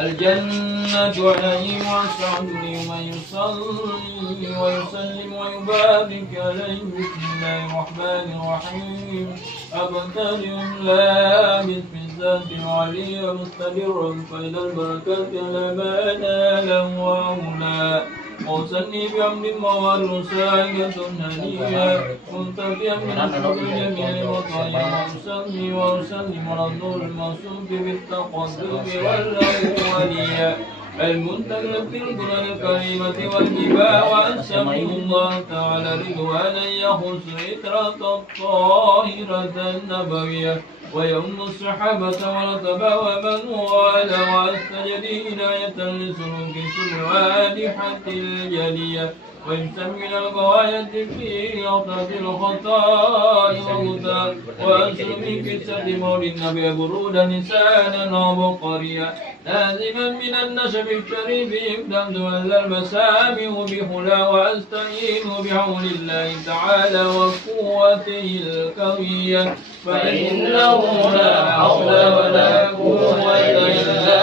الجنة ونعيم وسعد لمن يصلي ويسلم ويبارك عليه. بسم الله الرحمن الرحيم. أبتدئ لا باسم الذات العلي مستمرا فإلى البركات على ما نالا وأولى. وأصلي بعمد الموارد سائلة هنية منتفيا من الشكر جميع المطايا. وأصلي وأسلم على النور الموصوف بالتقدم والأولية المنتقل في القرآن الكريمة والجبال. وأسأل الله تعالى رضوانا يخص عترة الطاهرة النبوية ويوم الصحابة والتبع ومن والاه. وأستجدي عناية لسلوك الصالحة الجلية ويمسك من القواعد في أوقات الخطاء والهدى. وأنشر من قصة مولد النبي برودا لسانا وبقريا لازما من النسب الشريف يبدأ ولا المسامع بخلا. وأستعين بعون الله تعالى وقوته القوية فإنه لا حول ولا قوة إلا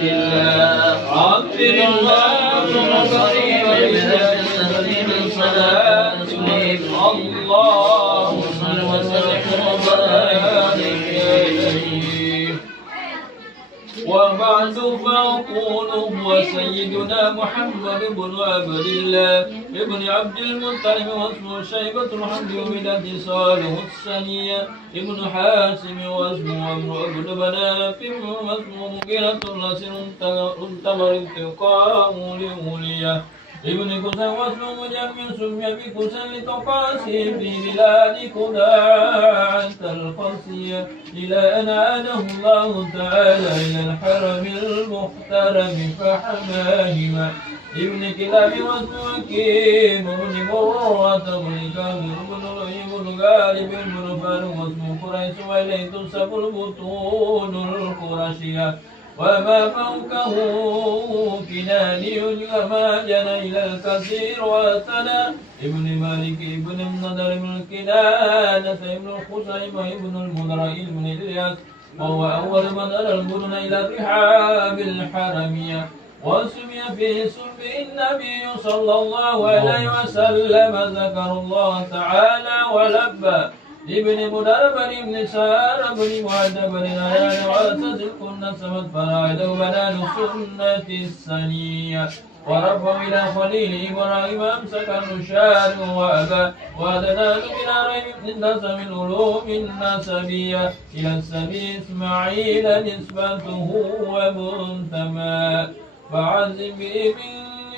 بالله. عبر الله اللهم صل وسلم وبارك عليه. وبعد فأقول هو سيدنا محمد بن عبد الله ابن عبد المطلب واسمه شيبة الحمد ومدة صالح الثانية ابن حاسم واسمه عمرو بن بنان واسمه مغيرة ناصر انتمر انتقام لأولياء ابن كسى واسمه مجمع سمي بكسى لتقاسي في بلاد خداعة القاسية إلى أن عاده الله تعالى إلى الحرم المحترم فحماهما ابن كلاب واسمه كيم بن مرة بن كامل بن غالب بن فاروق واسمه قريش وإليه تنسب البطون القرشية. وما فوقه كناني وما جنى إلى الكثير وسنى ابن مالك ابن النضر بن الكنانة ابن الخزيمة ابن المدرع ابن إلياس وهو أول من أرى المدن إلى الرحاب الحرمية. وسمي في سلب النبي صلى الله عليه وسلم ذكر الله تعالى ولبى ابن مدرب ابن سار بن معد بن نيان وأسس الكنة سمت فراعده بنان السنة السنية. ورفعوا إلى خليل إبراهيم أمسك الرشاد وأبى. وأدناه إلى ريب نسب العلوم النسبية إلى السبي إسماعيل نسبته ومنتمى. فعزم به من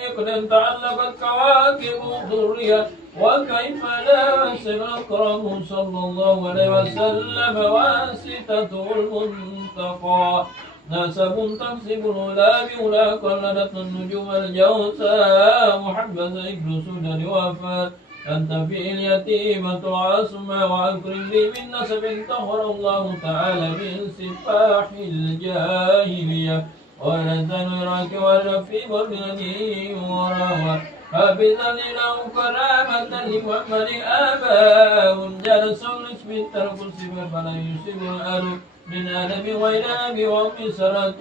يقدم تعلقت كواكب الذرية. وكيف لا يصل أكرم صلى الله عليه وسلم واسطته المنتقى. نسب تكسب الأولى بأولى قلدت النجوم الجوساء محبذ ابن سدن وفاة. أنت في اليتيمة عاصمة وأكرم لي من نسب طهر الله تعالى من سفاح الجاهلية. ولسان العراق والرفيق والبلدي وراوى حافظا له كرامة لمحمد آباء جلس الاسم ترك السبب فلا يصيب الأرض من آدم غير أبي وأمي سرى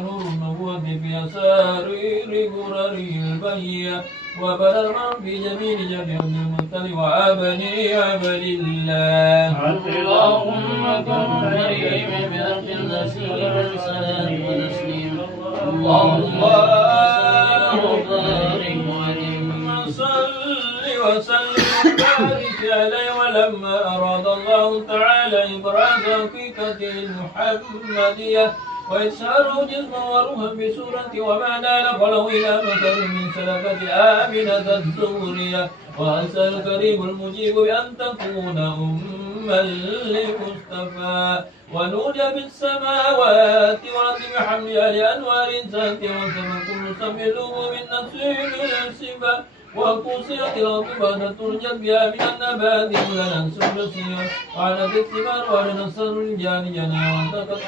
نور النبوة في أسارير غرري البهية. وبنى المرء في جميل جميع المنتل وأبني عبد الله. اللهم كن كريم بأرض النسيم سلام ونسليم. اللهم بارك صل وسلم وبارك عليه. ولما أراد الله تعالى إبراز حقيقته المحمدية وإسهاره جسما وروحا بسورة وما نال فله إلى مثل من سلكة آمنة الزورية. وأسأل الكريم المجيب بأن تكون أما لمصطفى ونودي بالسماوات ورد بحملها لأنوار ذات وسمى كل سمع من نصيب السبا. وقصرت العقبة ترجت بها من النبات ولنا سلسيا. وعنت الثمار ولنا سر الجان جنا. وانتقت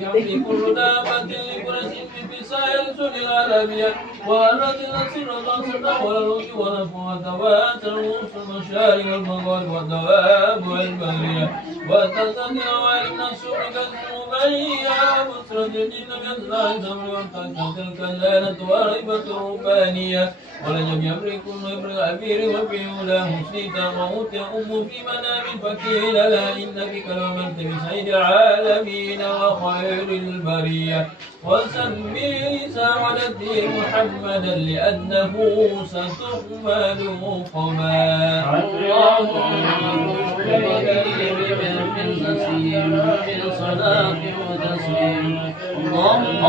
بعمل كل دابة لقريش في سائر سن العربية. وأرد النصر الأصد والرج ونفوة تواتر وسط المشارق والمغارب والدواب والبرية. وتزداد الأوائل من السوق كالسوق يا مسرة الجن بأسرع الزمن وانتهت تلك الليلة وريبة الربانية ولم يملكن ابن أبير وفي أولاه سيتا موت أم في منام فقيل لا إنك كلمت بسيد العالمين وخير البرية وسمي سعادتي محمدا لأنه ستحمل قما من صلاة وتسليم اللهم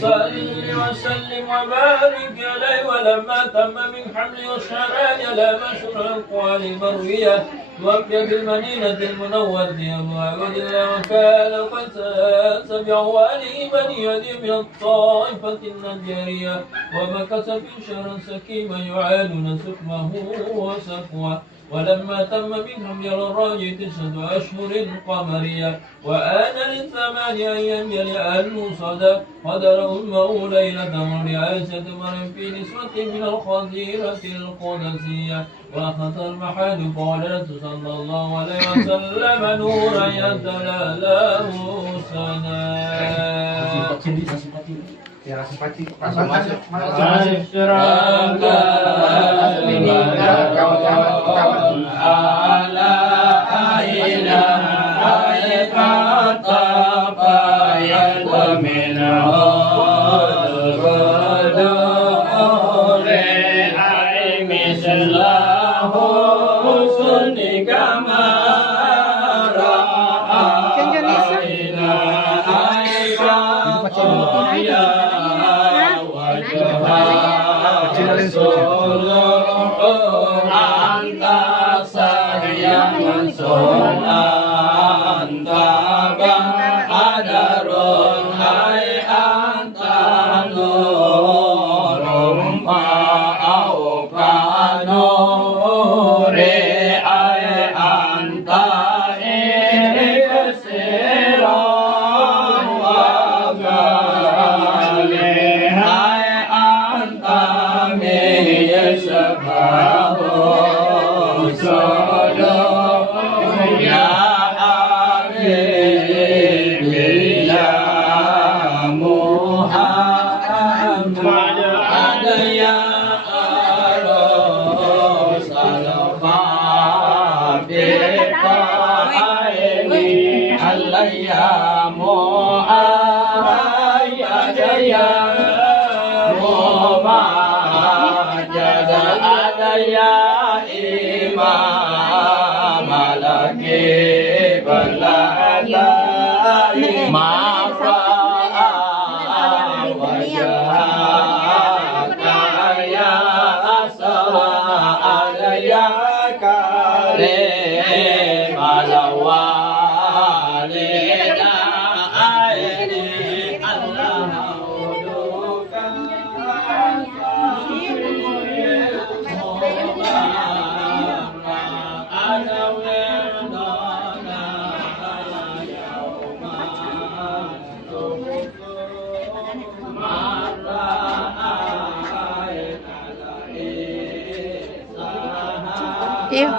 صل وسلم وبارك عليه ولما تم من حمل والشرعان على مشهور الأقوال المروية وفي بالمدينة المنورة وعبد الله وكان قد سبعوا عليه بني يدي من الطائفة النجارية ومكث في شهر سكيما يعادون سكمه وسقوه ولما تم منهم يرى الراجي 9 أشهر قمرية وآن للزمان أن ينجلي المصدى قدره الماء ليلة ورعاية مريم في نسوة من الخزيرة القدسية وأخذ المحاد قال صلى الله عليه وسلم نورا يتلاله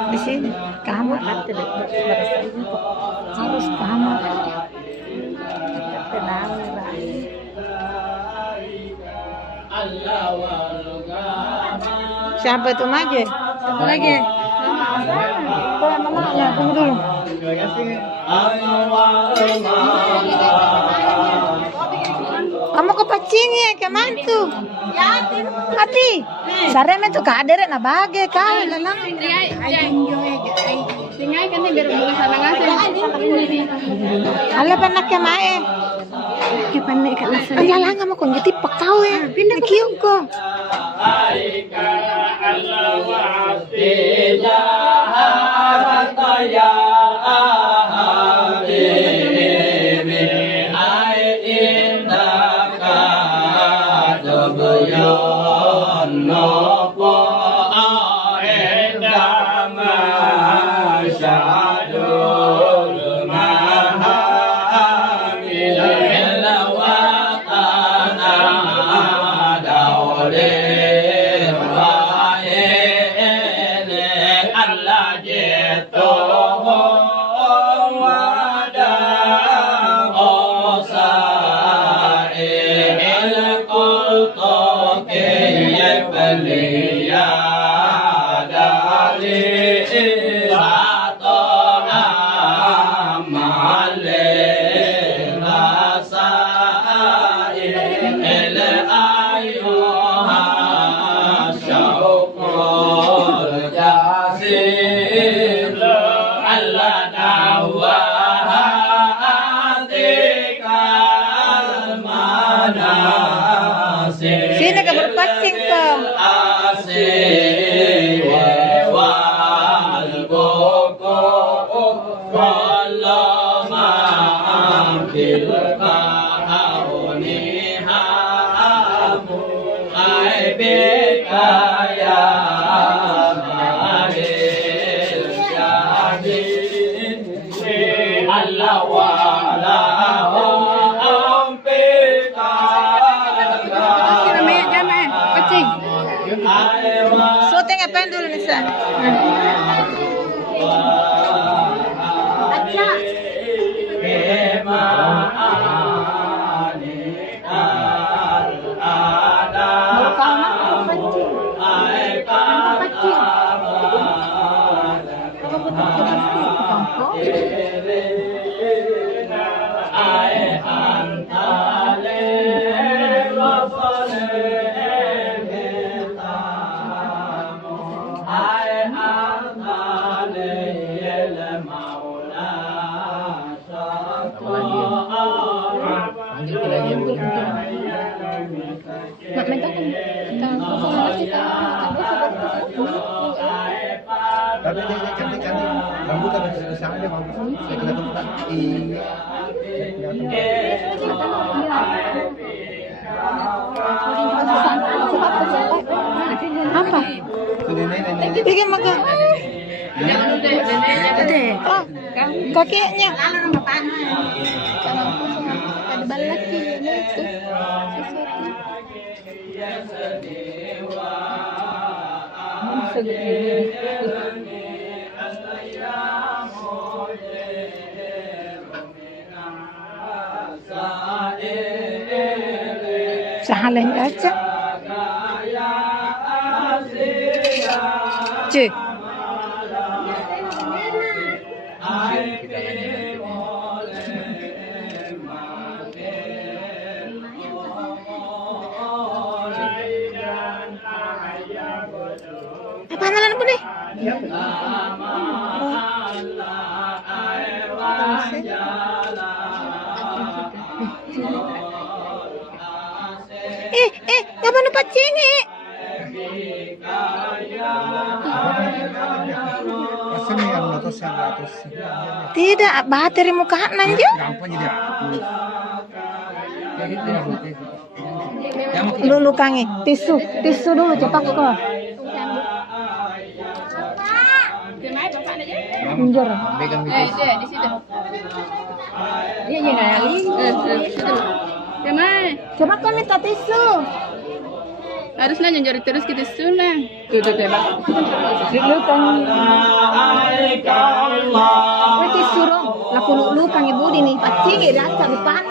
Di sini kamar harus kamar siapa tuh maju? Siapa lagi? Mamanya, tunggu dulu. Kamu kepancing ya, kemana tuh? Hati. Sareme tuh kader na bage kau lalang. Tinggal kan biar boleh salangan. Ala panak ke mae. Ke panek ka lasa. Ay lang mo kun giti pakaw ya. Pindah kiyong ko. Allah wa asila ya Allah Sini ke berpancing kau. Syuting apain dulu Nisa? Aja. Tapi dia cantik-cantik. Rambut ada di sana dia bagus. Saya kena tempat. Apa? Bikin makan. Oh, kakinya. Ada balak itu. Sahalin aja. Cik. Apa ngalan apa deh? Kapan lupa cini? Tidak, bateri muka nanti. Dulu kangi, tisu dulu cepat kok. Mundur. Di situ. Dia nyari. Coba kau minta tisu. Harusnya nyari terus ke tisu nah. Tuh tembak. Dulu kangi. Tisu dong. Laku lu kangi budi nih. Pacing ya rasa depan.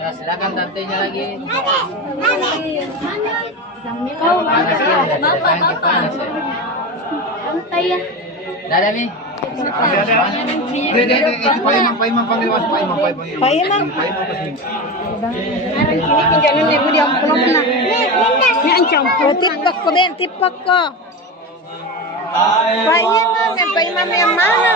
Ya silakan tantenya lagi. Oh, bapak. Santai ya. Dadah Mi. Pak Imam panggil Mas Pak Imam. Pak Imam. Ini pinjaman ibu dia belum pernah. Ini ancam. Tipak kok. Pak Imam yang mana?